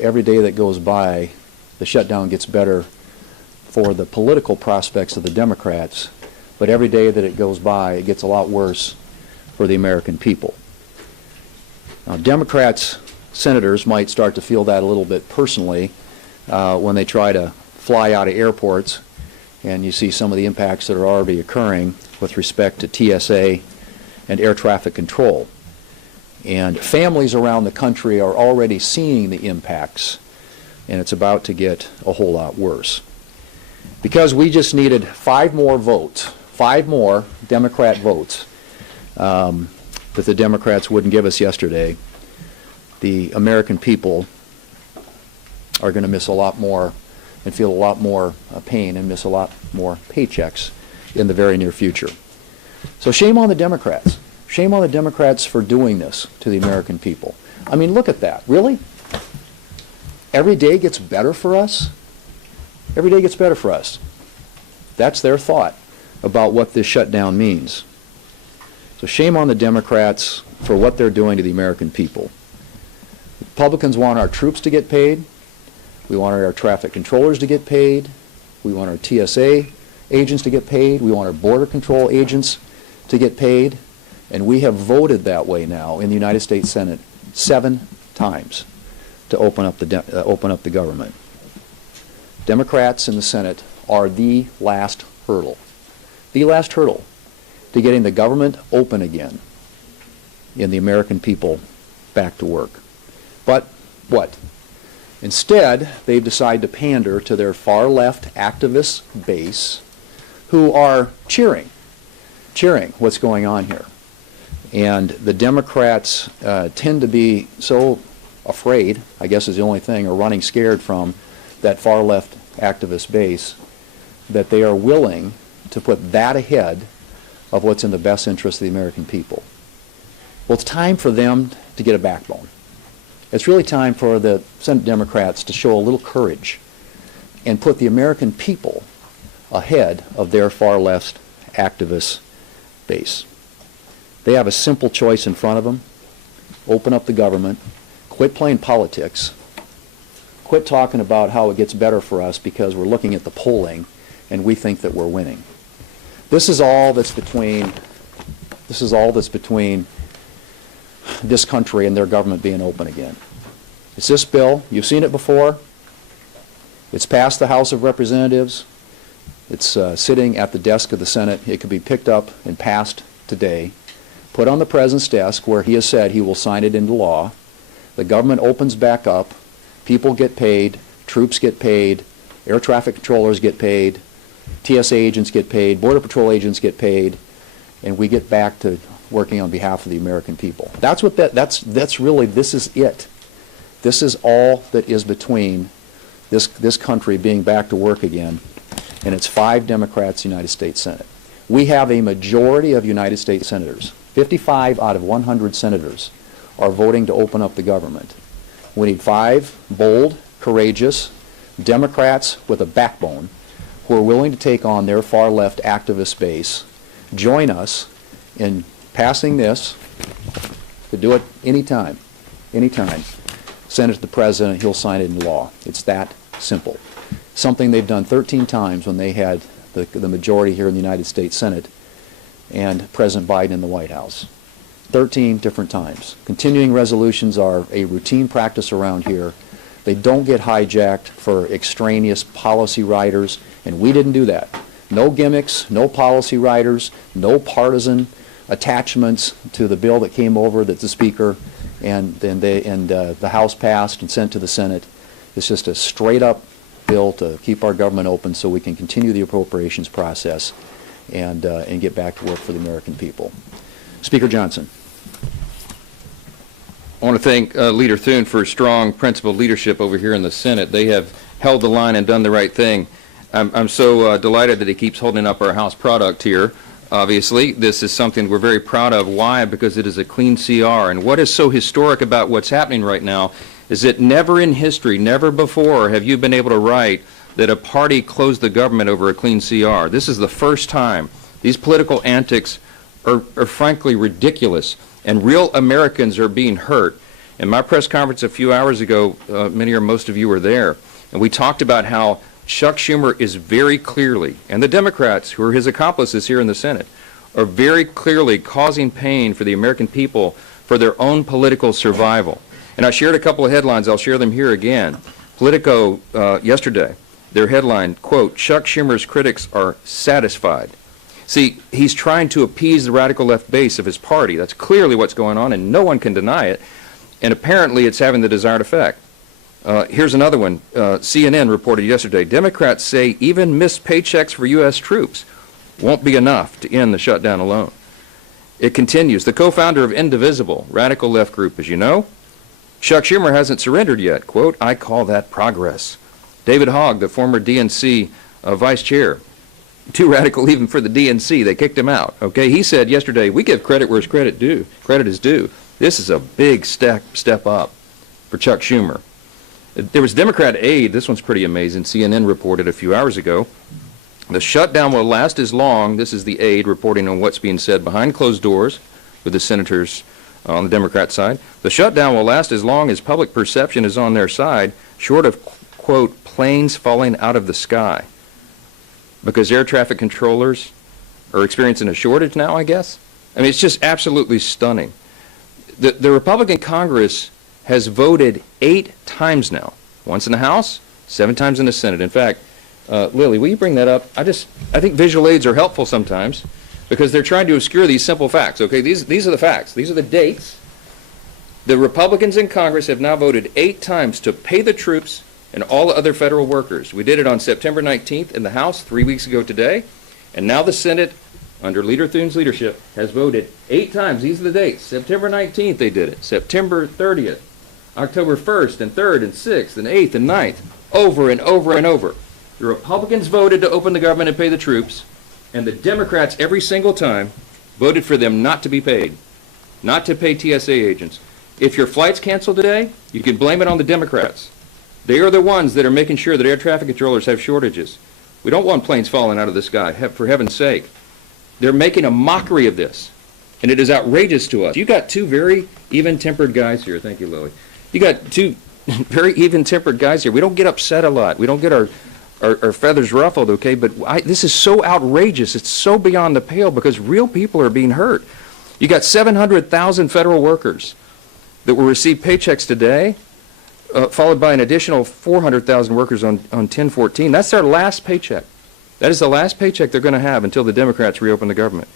Every day that goes by, the shutdown gets better for the political prospects of the Democrats, but every day that it goes by, it gets a lot worse for the American people. Now, Democrats, senators might start to feel that a little bit personally when they try to fly out of airports, and you see some of the impacts that are already occurring with respect to TSA and air traffic control. And families around the country are already seeing the impacts, and it's about to get a whole lot worse. Because we just needed 5 more votes, 5 more Democrat votes that the Democrats wouldn't give us yesterday, the American people are going to miss a lot more and feel a lot more pain and miss a lot more paychecks in the very near future. So shame on the Democrats. Shame on the Democrats for doing this to the American people. I mean, look at that. Really? Every day gets better for us? Every day gets better for us. That's their thought about what this shutdown means. So shame on the Democrats for what they're doing to the American people. Republicans want our troops to get paid. We want our air traffic controllers to get paid. We want our TSA agents to get paid. We want our border control agents to get paid. And we have voted that way now in the United States Senate 7 times to open up the government. Democrats in the Senate are the last hurdle to getting the government open again and the American people back to work. But what? Instead, they've decided to pander to their far-left activist base who are cheering what's going on here. And the Democrats tend to be so afraid, I guess is the only thing, or running scared from that far-left activist base, that they are willing to put that ahead of what's in the best interest of the American people. Well, it's time for them to get a backbone. It's really time for the Senate Democrats to show a little courage and put the American people ahead of their far-left activist base. They have a simple choice in front of them. Open up the government. Quit playing politics. Quit talking about how it gets better for us because we're looking at the polling and we think that we're winning. This is all that's between this country and their government being open again. It's this bill. You've seen it before. It's passed the House of Representatives. It's sitting at the desk of the Senate. It could be picked up and passed today, put on the President's desk where he has said he will sign it into law. The government opens back up. People get paid. Troops get paid. Air traffic controllers get paid. TSA agents get paid. Border Patrol agents get paid. And we get back to working on behalf of the American people. That's really, this is it. This is all that is between this country being back to work again, and it's 5 Democrats in the United States Senate. We have a majority of United States senators. 55 out of 100 senators are voting to open up the government. We need 5 bold, courageous Democrats with a backbone who are willing to take on their far-left activist base, join us in passing this, to do it anytime, send it to the President, he'll sign it into law. It's that simple. Something they've done 13 times when they had the majority here in the United States Senate and President Biden in the White House. 13 different times. Continuing resolutions are a routine practice around here. They don't get hijacked for extraneous policy writers, and we didn't do that. No gimmicks, no policy writers, no partisan attachments to the bill that came over that the Speaker and the House passed and sent to the Senate. It's just a straight-up bill to keep our government open so we can continue the appropriations process and get back to work for the American people. Speaker Johnson. I want to thank Leader Thune for strong principled leadership over here in the Senate. They have held the line and done the right thing. I'm so delighted that he keeps holding up our House product here. Obviously, this is something we're very proud of. Why? Because it is a clean CR. And what is so historic about what's happening right now is that never in history, never before have you been able to write that a party closed the government over a clean CR. This is the first time. These political antics are frankly ridiculous, and real Americans are being hurt. In my press conference a few hours ago, many or most of you were there, and we talked about how Chuck Schumer is very clearly, and the Democrats who are his accomplices here in the Senate, are very clearly causing pain for the American people for their own political survival. And I shared a couple of headlines. I'll share them here again. Politico yesterday, their headline, quote, "Chuck Schumer's critics are satisfied." See, he's trying to appease the radical left base of his party. That's clearly what's going on, and no one can deny it. And apparently it's having the desired effect. Here's another one. CNN reported yesterday, Democrats say even missed paychecks for U.S. troops won't be enough to end the shutdown alone. It continues. The co-founder of Indivisible, radical left group, as you know, Chuck Schumer hasn't surrendered yet. Quote, "I call that progress." David Hogg, the former DNC vice chair, too radical even for the DNC. They kicked him out. Okay, he said yesterday, "We give credit where credit is due. This is a big step up for Chuck Schumer." There was Democrat aide. This one's pretty amazing. CNN reported a few hours ago. The shutdown will last as long, this is the aide reporting on what's being said behind closed doors with the senators on the Democrat side. The shutdown will last as long as public perception is on their side, short of, quote, planes falling out of the sky. Because air traffic controllers are experiencing a shortage now, I guess? I mean, it's just absolutely stunning. The Republican Congress has voted 8 times now. Once in the House, 7 times in the Senate. In fact, Lily, will you bring that up? I think visual aids are helpful sometimes because they're trying to obscure these simple facts. Okay, these are the facts. These are the dates. The Republicans in Congress have now voted 8 times to pay the troops and all the other federal workers. We did it on September 19th in the House 3 weeks ago today, and now the Senate, under Leader Thune's leadership, has voted 8 times. These are the dates. September 19th they did it. September 30th, October 1st and 3rd and 6th and 8th and 9th, over and over and over. The Republicans voted to open the government and pay the troops, and the Democrats every single time voted for them not to be paid, not to pay TSA agents. If your flight's canceled today, you can blame it on the Democrats. They are the ones that are making sure that air traffic controllers have shortages. We don't want planes falling out of the sky, for heaven's sake. They're making a mockery of this, and it is outrageous to us. You got 2 very even-tempered guys here. Thank you, Lily. You got 2 very even-tempered guys here. We don't get upset a lot. We don't get our feathers ruffled, okay? But this is so outrageous. It's so beyond the pale because real people are being hurt. You got 700,000 federal workers that will receive paychecks today, followed by an additional 400,000 workers on 10/14. That's their last paycheck. That is the last paycheck they're going to have until the Democrats reopen the government.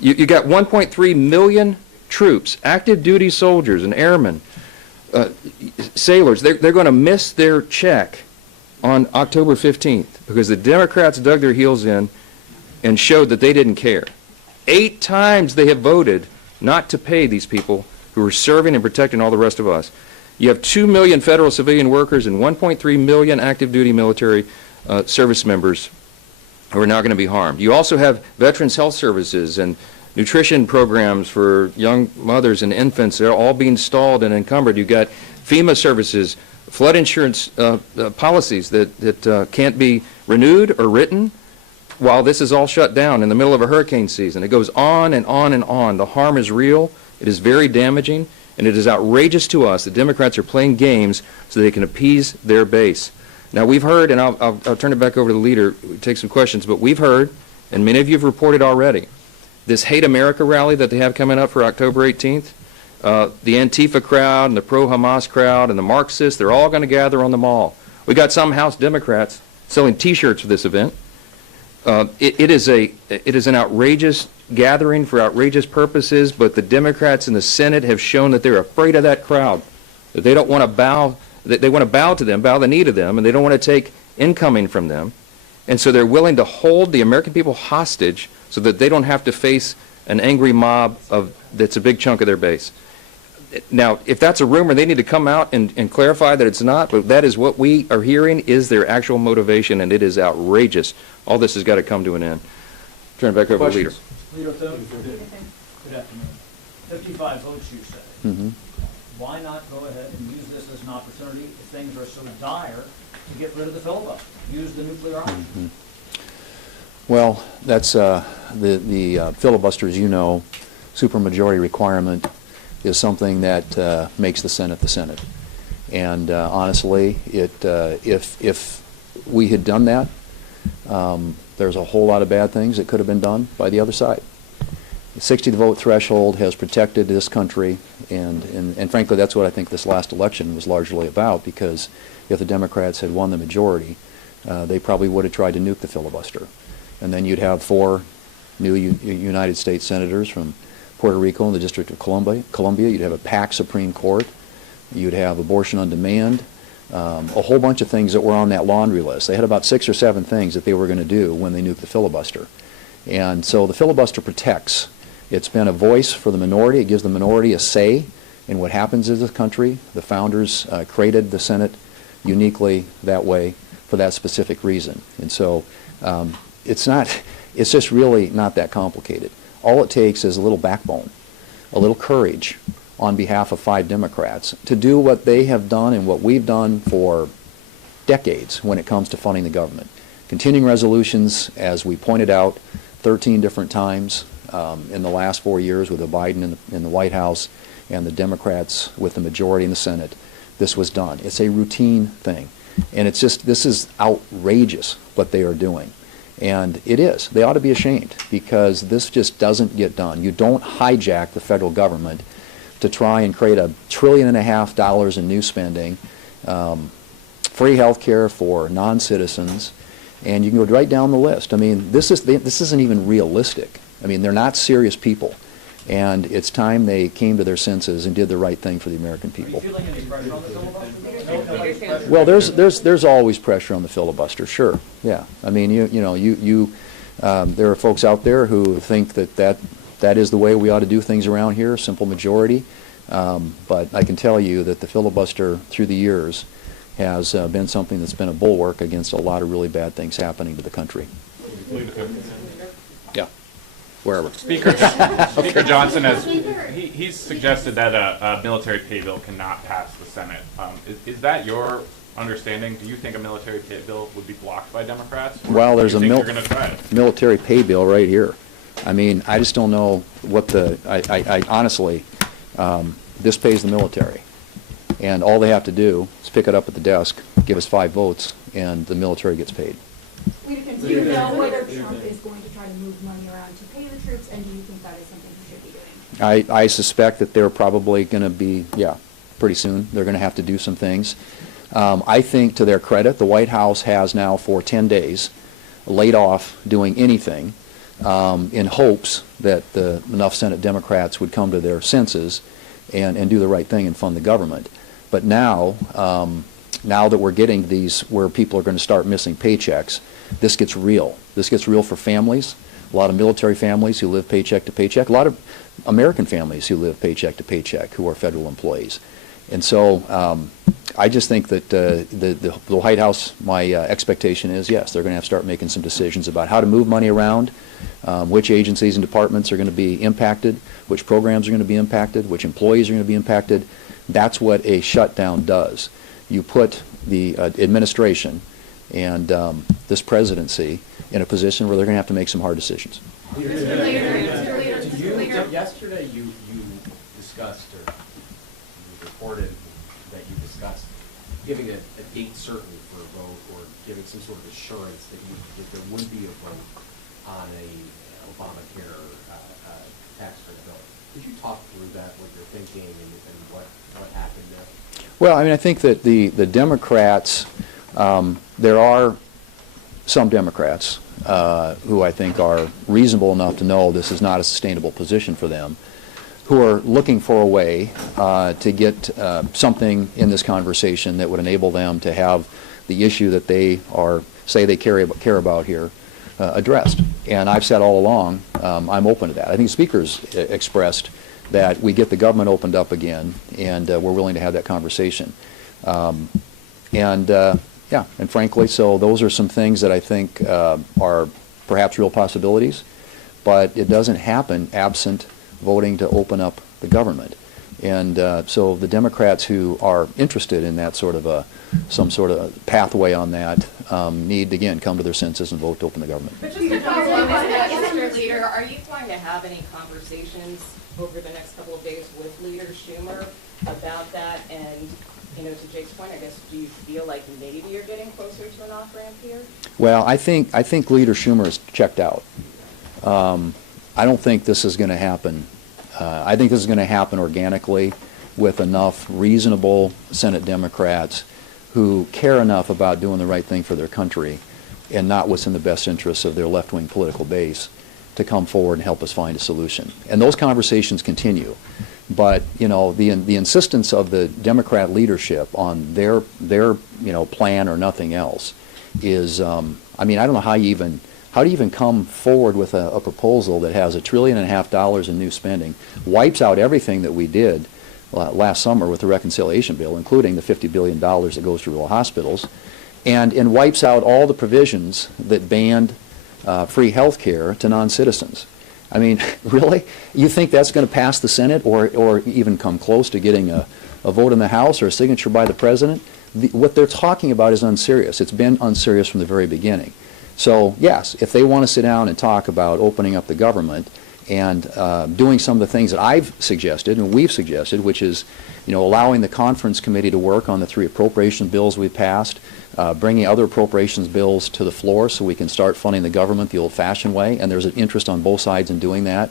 You got 1.3 million troops, active duty soldiers and airmen, sailors. They're going to miss their check on October 15th because the Democrats dug their heels in and showed that they didn't care. 8 times they have voted not to pay these people who are serving and protecting all the rest of us. You have 2 million federal civilian workers and 1.3 million active duty military service members who are now going to be harmed. You also have Veterans Health Services and nutrition programs for young mothers and infants. They're all being stalled and encumbered. You've got FEMA services, flood insurance policies that can't be renewed or written while this is all shut down in the middle of a hurricane season. It goes on and on and on. The harm is real. It is very damaging, and it is outrageous to us that Democrats are playing games so they can appease their base. Now, we've heard, and I'll turn it back over to the leader, take some questions, but we've heard, and many of you have reported already, this Hate America rally that they have coming up for October 18th. The Antifa crowd and the pro-Hamas crowd and the Marxists, they're all going to gather on the mall. We got some House Democrats selling T-shirts for this event. It is an outrageous gathering for outrageous purposes, but the Democrats in the Senate have shown that they're afraid of that crowd, that they don't want to bow, that they want to bow to them, bow the knee to them, and they don't want to take incoming from them. And so they're willing to hold the American people hostage so that they don't have to face an angry mob that's a big chunk of their base. Now, if that's a rumor, they need to come out and clarify that it's not, but that is what we are hearing is their actual motivation, and it is outrageous. All this has got to come to an end. Turn it back over to the leader. Leader Thune, good afternoon. 55 votes, you say. Mm-hmm. Why not go ahead and use this as an opportunity if things are so dire to get rid of the filibuster? Use the nuclear option. Mm-hmm. Well, that's the filibuster, as you know, supermajority requirement is something that makes the Senate the Senate. And honestly, if we had done that, there's a whole lot of bad things that could have been done by the other side. The 60-vote threshold has protected this country, and frankly, that's what I think this last election was largely about, because if the Democrats had won the majority, they probably would have tried to nuke the filibuster. And then you'd have 4 new United States senators from Puerto Rico and the District of Columbia. You'd have a packed Supreme Court. You'd have abortion on demand. A whole bunch of things that were on that laundry list. They had about 6 or 7 things that they were going to do when they nuked the filibuster. And so the filibuster protects. It's been a voice for the minority. It gives the minority a say in what happens in this country. The founders created the Senate uniquely that way for that specific reason. And so it's just really not that complicated. All it takes is a little backbone, a little courage on behalf of 5 Democrats to do what they have done and what we've done for decades when it comes to funding the government. Continuing resolutions, as we pointed out 13 different times in the last 4 years with the Biden in the White House and the Democrats with the majority in the Senate, this was done. It's a routine thing. And it's just, this is outrageous what they are doing. And it is. They ought to be ashamed, because this just doesn't get done. You don't hijack the federal government to try and create $1.5 trillion in new spending, free health care for non-citizens, and you can go right down the list. I mean, this isn't even realistic. I mean, they're not serious people, and it's time they came to their senses and did the right thing for the American Are you people. feeling any pressure on the filibuster? No, Well, there's always pressure on the filibuster, sure. Yeah, I mean, there are folks out there who think that is the way we ought to do things around here, simple majority. But I can tell you that the filibuster through the years has been something that's been a bulwark against a lot of really bad things happening to the country. Yeah, wherever. Speaker Johnson has he's suggested that a military pay bill cannot pass the Senate. Is that your understanding? Do you think a military pay bill would be blocked by Democrats? Well, there's a military pay bill right here. I mean, I just don't know what I honestly, this pays the military. And all they have to do is pick it up at the desk, give us 5 votes, and the military gets paid. Do you know whether Trump is going to try to move money around to pay the troops, and do you think that is something he should be doing? I suspect that they're probably going to be, pretty soon, they're going to have to do some things. I think, to their credit, the White House has now for 10 days laid off doing anything in hopes that enough Senate Democrats would come to their senses and do the right thing and fund the government. But now that we're getting these where people are going to start missing paychecks, this gets real. This gets real for families, a lot of military families who live paycheck to paycheck, a lot of American families who live paycheck to paycheck who are federal employees. And so I just think that the White House, my expectation is, yes, they're going to have to start making some decisions about how to move money around, which agencies and departments are going to be impacted, which programs are going to be impacted, which employees are going to be impacted. That's what a shutdown does. You put the administration and this presidency in a position where they're going to have to make some hard decisions. Yesterday you discussed, or you reported that you discussed giving a date certain for a vote, or giving some sort of assurance that there would be a vote on a Obamacare tax-free bill. Could you talk through that, what you're thinking, and what happened there? Well, I mean, I think that the Democrats, there are some Democrats who I think are reasonable enough to know this is not a sustainable position for them, who are looking for a way to get something in this conversation that would enable them to have the issue that they say they care about here addressed. And I've said all along, I'm open to that. I think speakers expressed that we get the government opened up again, and we're willing to have that conversation. And frankly, so those are some things that I think are perhaps real possibilities, but it doesn't happen absent voting to open up the government. And so the Democrats who are interested in that sort of some sort of pathway on that need to, again, come to their senses and vote to open the government. But just to follow up on that, Mr. Leader, are you going to have any conversations over the next couple of days with Leader Schumer about that? And, you know, to Jake's point, I guess, do you feel like maybe you're getting closer to an off-ramp here? Well, I think Leader Schumer is checked out. I don't think this is going to happen. I think this is going to happen organically with enough reasonable Senate Democrats who care enough about doing the right thing for their country and not what's in the best interests of their left-wing political base to come forward and help us find a solution. And those conversations continue. But, you know, the insistence of the Democrat leadership on their plan or nothing else is, I mean, I don't know how do you even come forward with a proposal that has $1.5 trillion in new spending, wipes out everything that we did last summer with the reconciliation bill, including the $50 billion that goes to rural hospitals, and wipes out all the provisions that banned free health care to non-citizens. I mean, really? You think that's going to pass the Senate or even come close to getting a vote in the House or a signature by the President? What they're talking about is unserious. It's been unserious from the very beginning. So, yes, if they want to sit down and talk about opening up the government and doing some of the things that I've suggested and we've suggested, which is, you know, allowing the conference committee to work on the 3 appropriation bills we passed, bringing other appropriations bills to the floor so we can start funding the government the old-fashioned way, and there's an interest on both sides in doing that.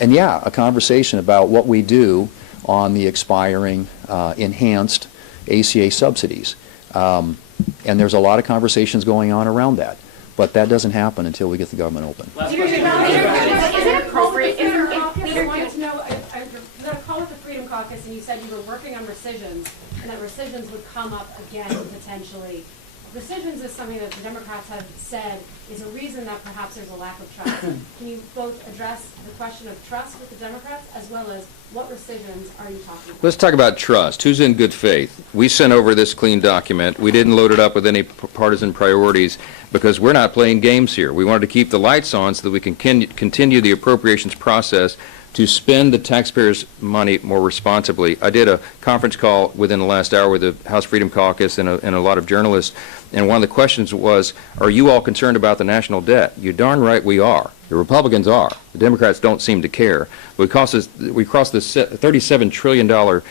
And yeah, a conversation about what we do on the expiring enhanced ACA subsidies. And there's a lot of conversations going on around that. But that doesn't happen until we get the government open. Is it appropriate? I wanted to know, I was on a call with the Freedom Caucus, and you said you were working on rescissions, and that rescissions would come up again potentially. Rescissions is something that the Democrats have said is a reason that perhaps there's a lack of trust. Can you both address the question of trust with the Democrats as well as what rescissions are you talking about? Let's talk about trust. Who's in good faith? We sent over this clean document. We didn't load it up with any partisan priorities because we're not playing games here. We wanted to keep the lights on so that we can continue the appropriations process to spend the taxpayers' money more responsibly. I did a conference call within the last hour with the House Freedom Caucus and a lot of journalists, and one of the questions was, are you all concerned about the national debt? You're darn right we are. The Republicans are. The Democrats don't seem to care. We crossed this $37 trillion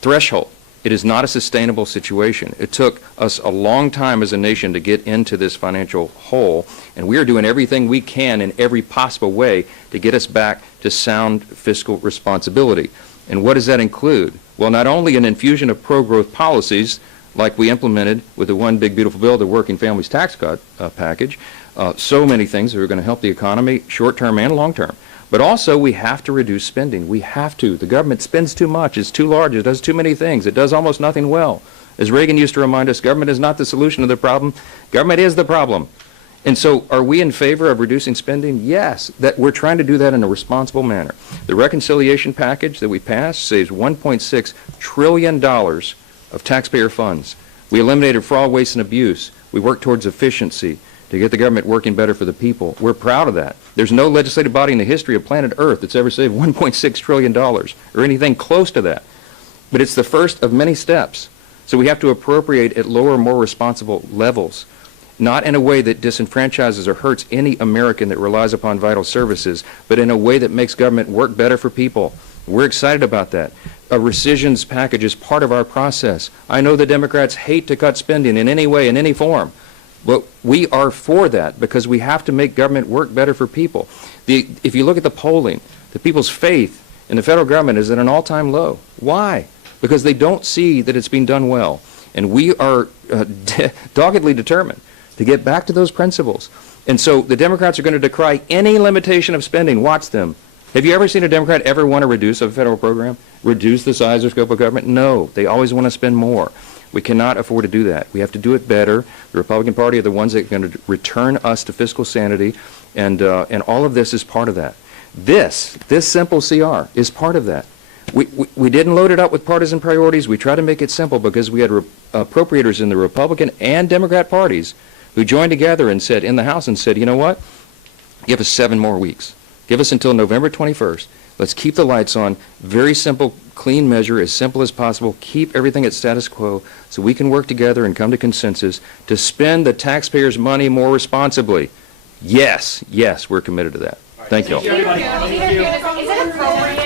threshold. It is not a sustainable situation. It took us a long time as a nation to get into this financial hole, and we are doing everything we can in every possible way to get us back to sound fiscal responsibility. And what does that include? Well, not only an infusion of pro-growth policies like we implemented with the One Big Beautiful Bill, the Working Families Tax Cut package, so many things that are going to help the economy short-term and long-term. But also, we have to reduce spending. We have to. The government spends too much. It's too large. It does too many things. It does almost nothing well. As Reagan used to remind us, government is not the solution to the problem. Government is the problem. And so, are we in favor of reducing spending? Yes. That we're trying to do that in a responsible manner. The reconciliation package that we passed saves $1.6 trillion of taxpayer funds. We eliminated fraud, waste, and abuse. We worked towards efficiency to get the government working better for the people. We're proud of that. There's no legislative body in the history of planet Earth that's ever saved $1.6 trillion or anything close to that. But it's the first of many steps. So we have to appropriate at lower, more responsible levels, not in a way that disenfranchises or hurts any American that relies upon vital services, but in a way that makes government work better for people. We're excited about that. A rescissions package is part of our process. I know the Democrats hate to cut spending in any way, in any form. But we are for that because we have to make government work better for people. If you look at the polling, the people's faith in the federal government is at an all-time low. Why? Because they don't see that it's being done well. And we are doggedly determined to get back to those principles. And so the Democrats are going to decry any limitation of spending. Watch them. Have you ever seen a Democrat ever want to reduce a federal program? Reduce the size or scope of government? No. They always want to spend more. We cannot afford to do that. We have to do it better. The Republican Party are the ones that are going to return us to fiscal sanity, and all of this is part of that. This simple CR is part of that. We didn't load it up with partisan priorities. We tried to make it simple because we had appropriators in the Republican and Democrat parties who joined together and said, in the House, and said, you know what? Give us 7 more weeks. Give us until November 21st. Let's keep the lights on. Very simple, clean measure, as simple as possible. Keep everything at status quo so we can work together and come to consensus to spend the taxpayers' money more responsibly. Yes, we're committed to that. Thank you all. Is it appropriate